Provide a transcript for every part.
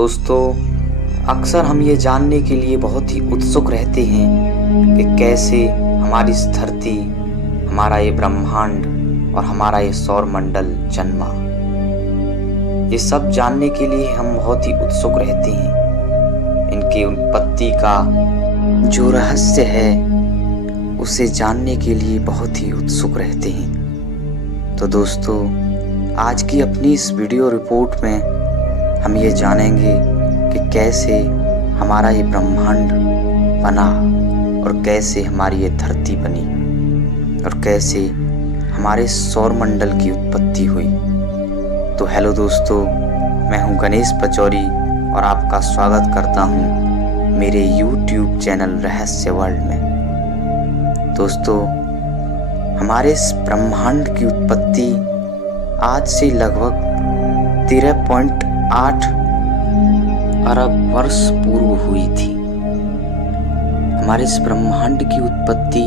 दोस्तों, अक्सर हम ये जानने के लिए बहुत ही उत्सुक रहते हैं कि कैसे हमारी इस धरती, हमारा ये ब्रह्मांड और हमारा ये सौरमंडल जन्मा। ये सब जानने के लिए हम बहुत ही उत्सुक रहते हैं। इनकी उत्पत्ति का जो रहस्य है उसे जानने के लिए बहुत ही उत्सुक रहते हैं। तो दोस्तों, आज की अपनी इस वीडियो रिपोर्ट में हम ये जानेंगे कि कैसे हमारा ये ब्रह्मांड बना और कैसे हमारी ये धरती बनी और कैसे हमारे सौरमंडल की उत्पत्ति हुई। तो हेलो दोस्तों, मैं हूँ गणेश पचौरी और आपका स्वागत करता हूँ मेरे YouTube चैनल रहस्य वर्ल्ड में। दोस्तों, हमारे इस ब्रह्मांड की उत्पत्ति आज से लगभग 13.8 अरब वर्ष पूर्व हुई थी। हमारे इस ब्रह्मांड की उत्पत्ति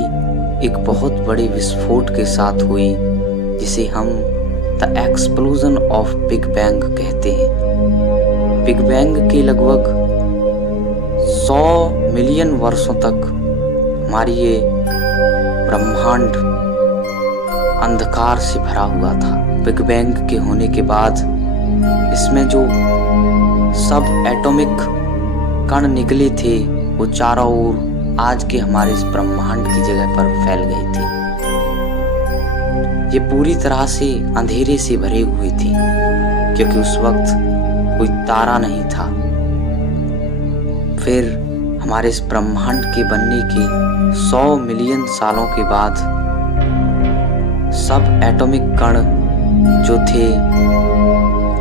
एक बहुत बड़े विस्फोट के साथ हुई, जिसे हम the explosion of big bang कहते हैं। बिग बैंग के लगभग 100 मिलियन वर्षों तक हमारी ये ब्रह्मांड अंधकार से भरा हुआ था। बिग बैंग के होने के बाद इसमें जो सब एटॉमिक कण निकले थे वो चारों ओर आज के हमारे इस ब्रह्मांड की जगह पर फैल गए थे। ये पूरी तरह से अंधेरे से भरे हुए थे, क्योंकि उस वक्त कोई तारा नहीं था। फिर हमारे इस ब्रह्मांड के बनने के 100 मिलियन सालों के बाद सब एटॉमिक कण जो थे,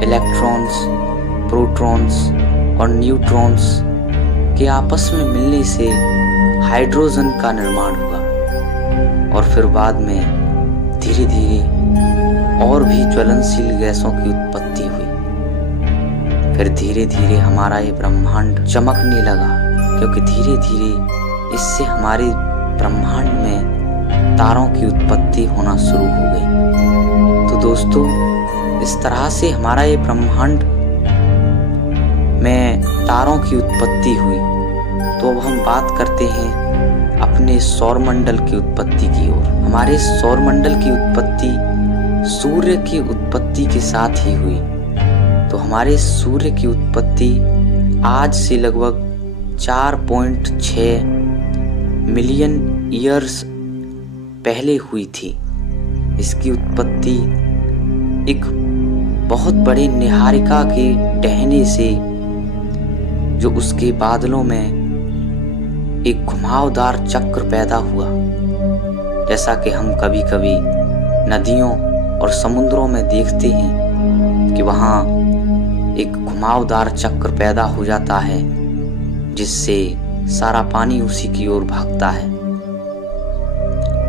इलेक्ट्रॉन्स, प्रोटॉन्स और न्यूट्रॉन्स के आपस में मिलने से हाइड्रोजन का निर्माण हुआ और फिर बाद में धीरे धीरे और भी ज्वलनशील गैसों की उत्पत्ति हुई। फिर धीरे धीरे हमारा ये ब्रह्मांड चमकने लगा, क्योंकि धीरे धीरे इससे हमारे ब्रह्मांड में तारों की उत्पत्ति होना शुरू हो गई। तो दोस्तों, इस तरह से हमारा ये ब्रह्मांड में तारों की उत्पत्ति हुई। तो अब हम बात करते हैं अपने सौरमंडल की उत्पत्ति की ओर। हमारे सौरमंडल की उत्पत्ति सूर्य की उत्पत्ति के साथ ही हुई। तो हमारे सूर्य की उत्पत्ति आज से लगभग 4.6 मिलियन ईयर्स पहले हुई थी। इसकी उत्पत्ति एक बहुत बड़े निहारिका के ढहने से, जो उसके बादलों में एक घुमावदार चक्र पैदा हुआ, जैसा कि हम कभी कभी नदियों और समुद्रों में देखते हैं कि वहाँ एक घुमावदार चक्र पैदा हो जाता है, जिससे सारा पानी उसी की ओर भागता है,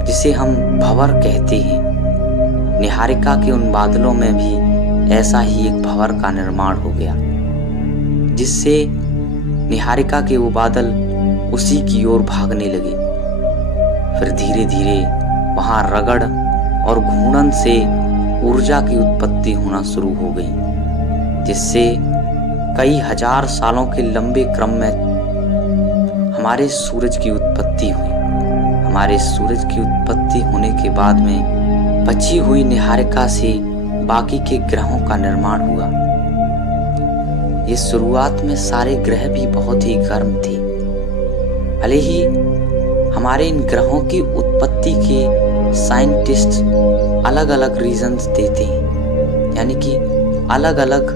जिसे हम भंवर कहते हैं। निहारिका के उन बादलों में भी ऐसा ही एक भंवर का निर्माण हो गया, जिससे निहारिका के वो बादल उसी की ओर भागने लगे। फिर धीरे धीरे वहाँ रगड़ और घूर्णन से ऊर्जा की उत्पत्ति होना शुरू हो गई, जिससे कई हजार सालों के लंबे क्रम में हमारे सूरज की उत्पत्ति हुई। हमारे सूरज की उत्पत्ति होने के बाद में बची हुई निहारिका से बाकी के ग्रहों का निर्माण हुआ। ये शुरुआत में सारे ग्रह भी बहुत ही गर्म थे। भले ही हमारे इन ग्रहों की उत्पत्ति के साइंटिस्ट अलग अलग रीजंस देते हैं, यानी कि अलग अलग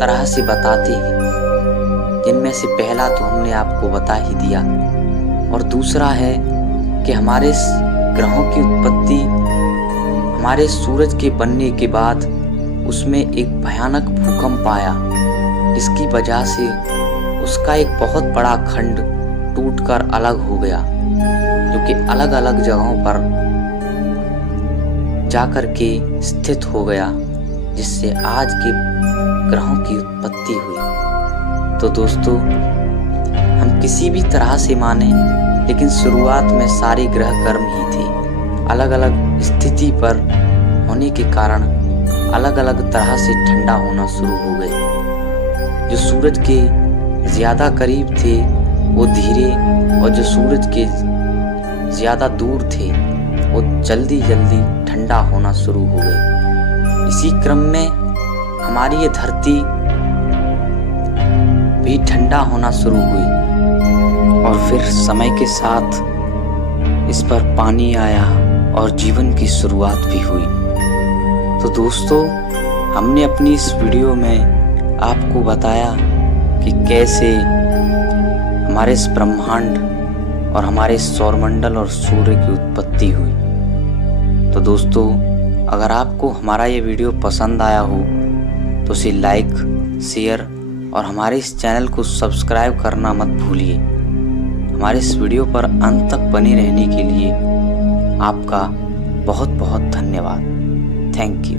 तरह से बताते हैं, जिनमें से पहला तो हमने आपको बता ही दिया, और दूसरा है कि हमारे ग्रहों की उत्पत्ति हमारे सूरज के बनने के बाद उसमें एक भयानक भूकंप आया, जिसकी वजह से उसका एक बहुत बड़ा खंड टूटकर अलग हो गया, जो कि अलग अलग जगहों पर जाकर के स्थित हो गया, जिससे आज के ग्रहों की उत्पत्ति हुई। तो दोस्तों, हम किसी भी तरह से माने, लेकिन शुरुआत में सारे ग्रह गर्म ही थे। अलग अलग स्थिति पर होने के कारण अलग अलग तरह से ठंडा होना शुरू हो गए, जो सूरज के ज़्यादा करीब थे वो धीरे, और जो सूरज के ज़्यादा दूर थे वो जल्दी जल्दी ठंडा होना शुरू हो गए। इसी क्रम में हमारी ये धरती भी ठंडा होना शुरू हुई, और फिर समय के साथ इस पर पानी आया और जीवन की शुरुआत भी हुई। तो दोस्तों, हमने अपनी इस वीडियो में आपको बताया कि कैसे हमारे इस ब्रह्मांड और हमारे इस सौरमंडल और सूर्य की उत्पत्ति हुई। तो दोस्तों, अगर आपको हमारा ये वीडियो पसंद आया हो तो इसे लाइक, शेयर और हमारे इस चैनल को सब्सक्राइब करना मत भूलिए। हमारे इस वीडियो पर अंत तक बने रहने के लिए आपका बहुत बहुत धन्यवाद। Thank you.